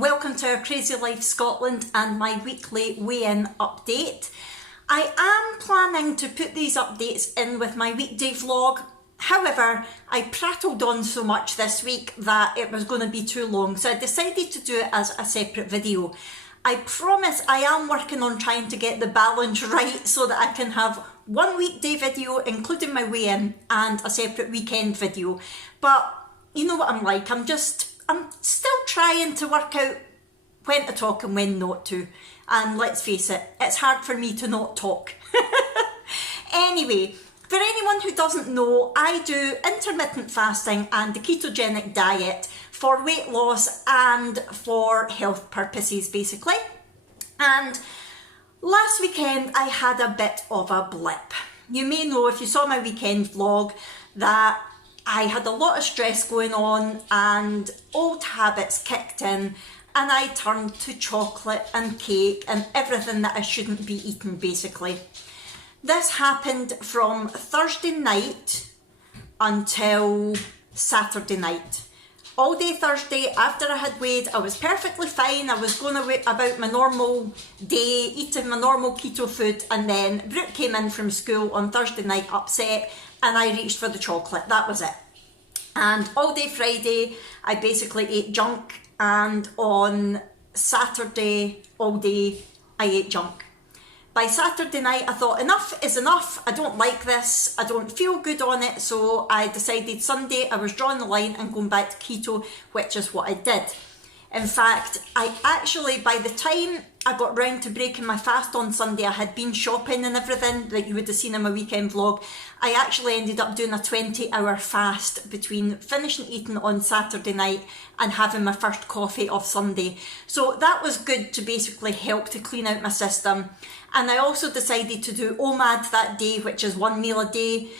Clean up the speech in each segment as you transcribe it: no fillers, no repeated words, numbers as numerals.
welcome to our Crazy Life Scotland and my weekly weigh-in update. I am planning to put these updates in with my weekday vlog. However, I prattled on so much this week that it was going to be too long, so I decided to do it as a separate video. I promise I am working on trying to get the balance right so that I can have one weekday video including my weigh-in and a separate weekend video. But you know what I'm like, I'm still trying to work out when to talk and when not to. And let's face it, it's hard for me to not talk. Anyway, for anyone who doesn't know, I do intermittent fasting and the ketogenic diet for weight loss and for health purposes basically. And last weekend I had a bit of a blip. You may know if you saw my weekend vlog that I had a lot of stress going on and old habits kicked in and I turned to chocolate and cake and everything that I shouldn't be eating basically. This happened from Thursday night until Saturday night. All day Thursday after I had weighed, I was perfectly fine. I was going about my normal day, eating my normal keto food, and then Brooke came in from school on Thursday night upset and I reached for the chocolate. That was it. And all day Friday I basically ate junk, and on Saturday all day I ate junk. By Saturday night I thought enough is enough, I don't like this, I don't feel good on it, so I decided Sunday I was drawing the line and going back to keto, which is what I did. In fact, I actually, by the time I got round to breaking my fast on Sunday, I had been shopping and everything that you would have seen in my weekend vlog. I actually ended up doing a 20-hour fast between finishing eating on Saturday night and having my first coffee of Sunday. So that was good to basically help to clean out my system. And I also decided to do OMAD that day, which is 1 meal a day.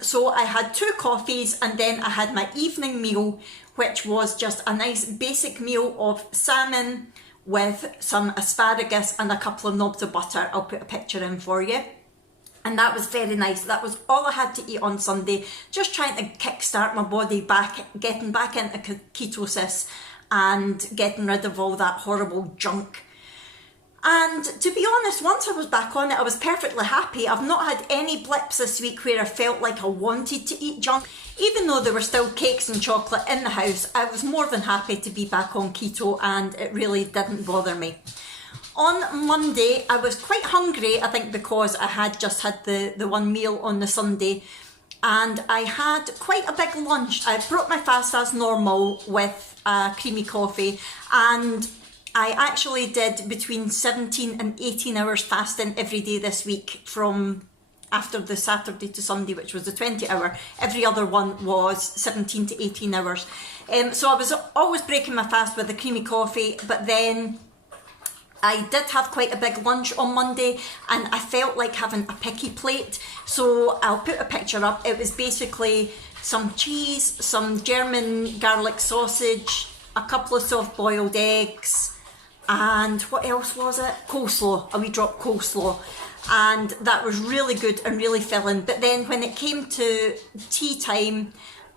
So I had 2 coffees and then I had my evening meal, which was just a nice basic meal of salmon with some asparagus and a couple of knobs of butter. I'll put a picture in for you. And that was very nice. That was all I had to eat on Sunday, just trying to kickstart my body back, getting back into ketosis and getting rid of all that horrible junk. And to be honest, once I was back on it, I was perfectly happy. I've not had any blips this week where I felt like I wanted to eat junk. Even though there were still cakes and chocolate in the house, I was more than happy to be back on keto and it really didn't bother me. On Monday, I was quite hungry, I think because I had just had the one meal on the Sunday. And I had quite a big lunch. I broke my fast as normal with a creamy coffee, and I actually did between 17 and 18 hours fasting every day this week from after the Saturday to Sunday, which was the 20-hour. Every other one was 17 to 18 hours. So I was always breaking my fast with a creamy coffee, but then I did have quite a big lunch on Monday and I felt like having a picky plate. So I'll put a picture up. It was basically some cheese, some German garlic sausage, a couple of soft boiled eggs, and what else was it? Coleslaw, a wee drop coleslaw. And that was really good and really filling. But then when it came to tea time,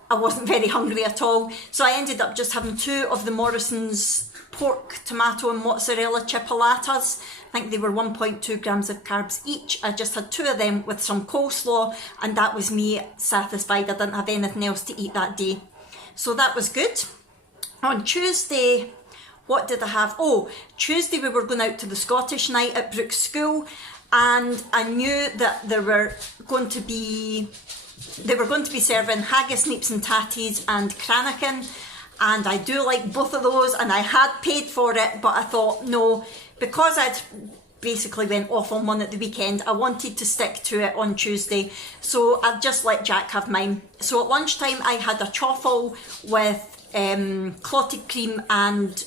I wasn't very hungry at all. So I ended up just having 2 of the Morrison's pork, tomato and mozzarella chipolatas. I think they were 1.2 grams of carbs each. I just had 2 of them with some coleslaw and that was me satisfied. I didn't have anything else to eat that day. So that was good. On Tuesday, what did I have? Oh, Tuesday we were going out to the Scottish night at Brooke's school, and I knew that they were going to be serving haggis, neeps and tatties and cranachan, and I do like both of those and I had paid for it, but I thought no, because I'd basically went off on one at the weekend, I wanted to stick to it on Tuesday, so I'd just let Jack have mine. So at lunchtime I had a chaufle with clotted cream and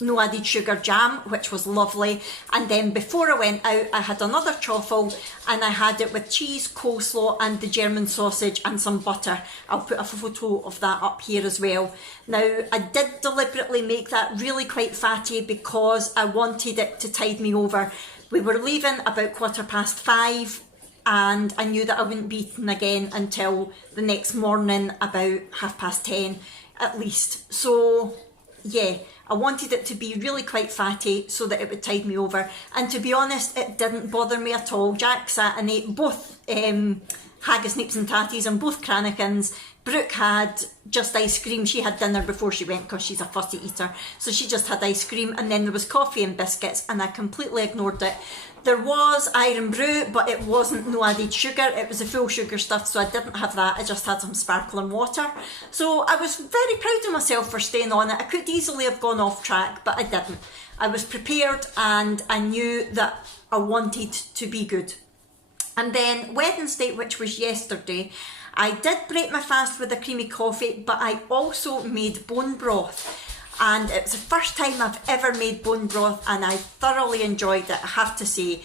no added sugar jam, which was lovely. And then before I went out, I had another chaufle and I had it with cheese, coleslaw and the German sausage and some butter. I'll put a photo of that up here as well. Now, I did deliberately make that really quite fatty because I wanted it to tide me over. We were leaving about 5:15 and I knew that I wouldn't be eating again until the next morning about 10:30 at least. So yeah, I wanted it to be really quite fatty so that it would tide me over. And to be honest, it didn't bother me at all. Jack sat and ate both haggis, neeps and tatties and both cranakins. Brooke had just ice cream. She had dinner before she went because she's a fussy eater. So she just had ice cream, and then there was coffee and biscuits, and I completely ignored it. There was iron brew, but it wasn't no added sugar. It was a full sugar stuff, so I didn't have that. I just had some sparkling water. So I was very proud of myself for staying on it. I could easily have gone off track, but I didn't. I was prepared and I knew that I wanted to be good. And then Wednesday, which was yesterday, I did break my fast with a creamy coffee, but I also made bone broth. And it was the first time I've ever made bone broth, and I thoroughly enjoyed it, I have to say.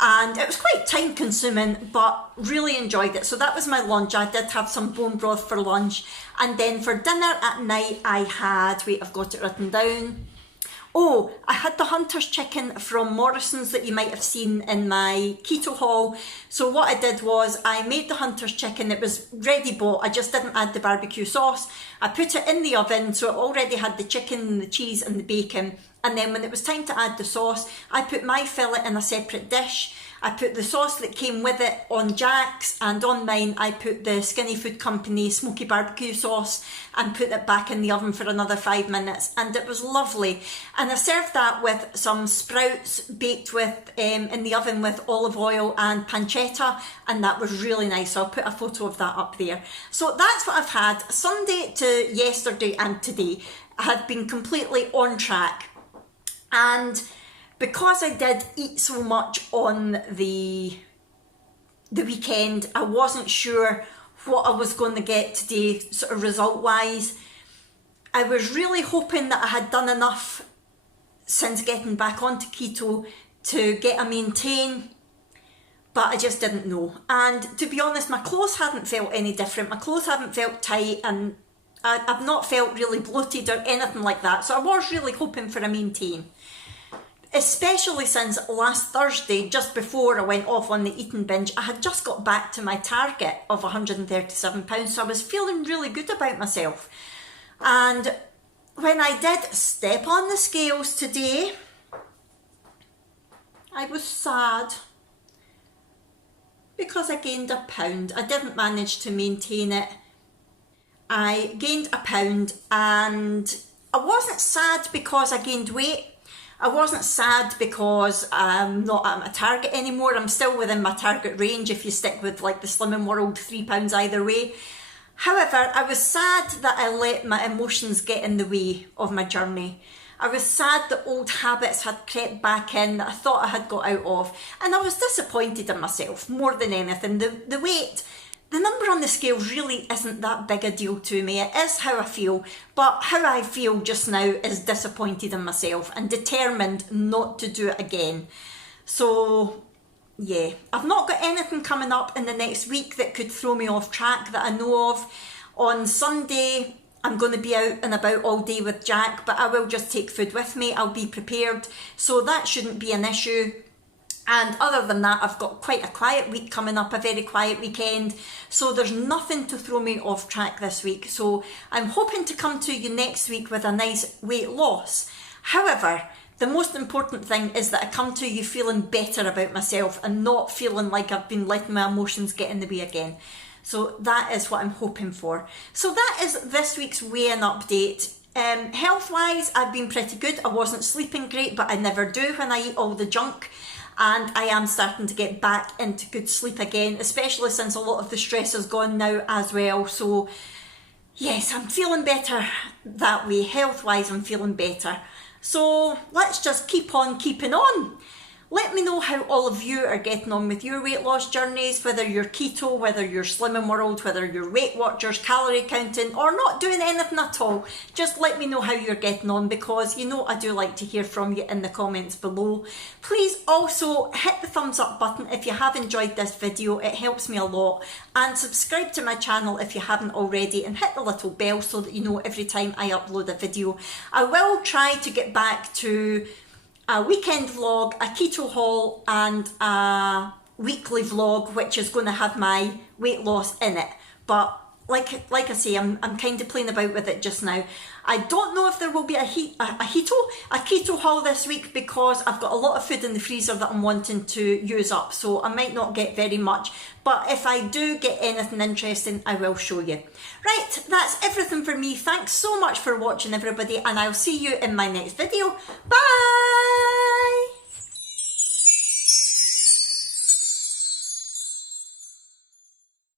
And it was quite time consuming, but really enjoyed it. So that was my lunch. I did have some bone broth for lunch. And then for dinner at night, I had, wait, I've got it written down. Oh, I had the Hunter's chicken from Morrison's that you might have seen in my keto haul. So what I did was I made the Hunter's chicken. It was ready bought. I just didn't add the barbecue sauce. I put it in the oven, so it already had the chicken and the cheese and the bacon. And then when it was time to add the sauce, I put my fillet in a separate dish. I put the sauce that came with it on Jack's, and on mine I put the Skinny Food Company smoky barbecue sauce and put it back in the oven for another 5 minutes, and it was lovely. And I served that with some sprouts baked with in the oven with olive oil and pancetta, and that was really nice. So I'll put a photo of that up there. So that's what I've had. Sunday to yesterday and today have been completely on track. And because I did eat so much on the weekend, I wasn't sure what I was going to get today, sort of result wise. I was really hoping that I had done enough since getting back onto keto to get a maintain, but I just didn't know. And to be honest, my clothes hadn't felt any different. My clothes haven't felt tight, and I've not felt really bloated or anything like that. So I was really hoping for a maintain. Especially since last Thursday, just before I went off on the eating binge, I had just got back to my target of £137, so I was feeling really good about myself. And when I did step on the scales today, I was sad because I gained a pound. I didn't manage to maintain it. I gained a pound, and I wasn't sad because I gained weight. I wasn't sad because I'm not at my target anymore. I'm still within my target range if you stick with like the Slimming World, £3 either way. However, I was sad that I let my emotions get in the way of my journey. I was sad that old habits had crept back in that I thought I had got out of. And I was disappointed in myself more than anything. The weight, the number on the scale really isn't that big a deal to me. It is how I feel, but how I feel just now is disappointed in myself and determined not to do it again. So yeah, I've not got anything coming up in the next week that could throw me off track that I know of. On Sunday, I'm going to be out and about all day with Jack, but I will just take food with me. I'll be prepared, so that shouldn't be an issue. And other than that, I've got quite a quiet week coming up, a very quiet weekend. So there's nothing to throw me off track this week. So I'm hoping to come to you next week with a nice weight loss. However, the most important thing is that I come to you feeling better about myself and not feeling like I've been letting my emotions get in the way again. So that is what I'm hoping for. So that is this week's weigh-in update. Health-wise, I've been pretty good. I wasn't sleeping great, but I never do when I eat all the junk. And I am starting to get back into good sleep again, especially since a lot of the stress is gone now as well. So yes, I'm feeling better that way. Health-wise, I'm feeling better. So let's just keep on keeping on. Let me know how all of you are getting on with your weight loss journeys, whether you're keto, whether you're Slimming World, whether you're Weight Watchers, calorie counting, or not doing anything at all. Just let me know how you're getting on, because you know I do like to hear from you in the comments below. Please also hit the thumbs up button if you have enjoyed this video. It helps me a lot. And subscribe to my channel if you haven't already, and hit the little bell so that you know every time I upload a video. I will try to get back to a weekend vlog, a keto haul, and a weekly vlog, which is going to have my weight loss in it. But like I say, I'm kind of playing about with it just now. I don't know if there will be a keto haul this week because I've got a lot of food in the freezer that I'm wanting to use up, so I might not get very much. But if I do get anything interesting, I will show you. Right, that's everything for me. Thanks so much for watching, everybody, and I'll see you in my next video. Bye!